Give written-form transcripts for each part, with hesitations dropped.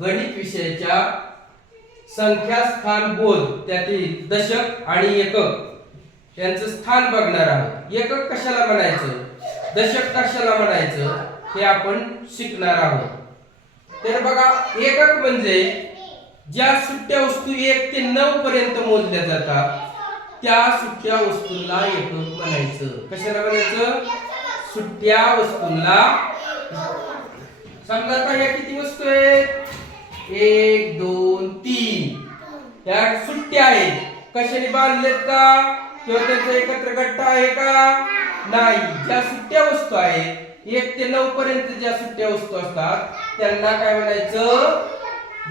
गणित विषयाच्या संख्या स्थान बोध त्यातील दशक आणि एकक यांचं स्थान बघणार आहोत। एकक कशाला म्हणायचं, दशक कशाला म्हणायचं हे आपण शिकणार आहोत। तर बघा, एकक म्हणजे ज्या सुट्ट्या वस्तू 1 ते 9 पर्यंत मोजल्या जातात त्या सुट्ट्या वस्तूंना एकक म्हणायचं। कशाला म्हणायचं, सुट्ट्या वस्तूंना। समजा आता या किती वस्तू आहेत, 1 2 3 या सुट्ट्या आहेत। कशाने बांधलेत का किंवा त्यांचा एकत्र गट्टा आहे का, नाही। ज्या सुट्ट्या वस्तू आहेत 1 ते 9 पर्यंत ज्या सुट्ट्या वस्तू असतात त्यांना काय म्हणायचं,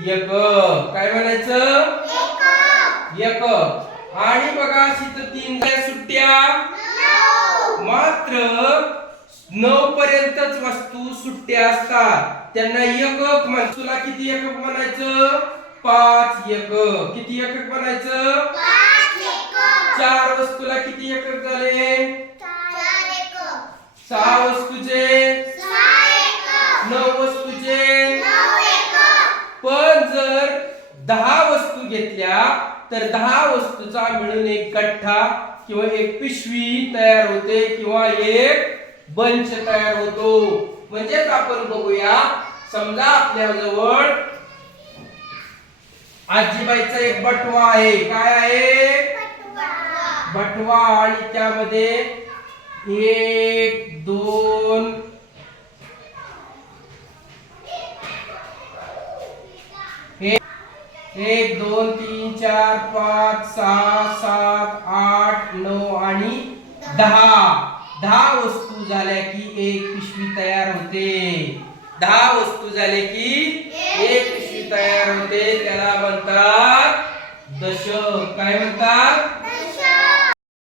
एकक। काय म्हणायचं, एकक। आणि बघा तिथं 3 सुट्ट्या, मात्र 9 पर्यंतच वस्तू सुट्ट्या असतात त्यांना एकक म्हण। तुला किती एकक म्हणायचं, 5 एकक। किती एकक म्हणायचं, 5 एकक। 4 वस्तूला किती एकक झाले, 4 एकक। 6 वस्तूचे 6 एकक। 9 वस्तूचे 9 एकक। पण जर 10 वस्तू घेतल्या तर 10 वस्तूचा मिळून एक गठ्ठा किंवा एक पिशवी तयार होते किंवा एक बंच तयार होतो। म्हणजेच आपण बघूया, समजा आपल्या जवळ आजीबाईचा एक बटवा आहे। काय आहे, बटवा। आणि त्यामध्ये 1 2 1 2 3 4 5 6 7 8 9 आणि 10 वस्तू झाल्या की एक पिशवी तयार होते। 10 वस्तू झाले की एक पिशवी तयार होते, त्याला म्हणतात दशक। काय म्हणतात,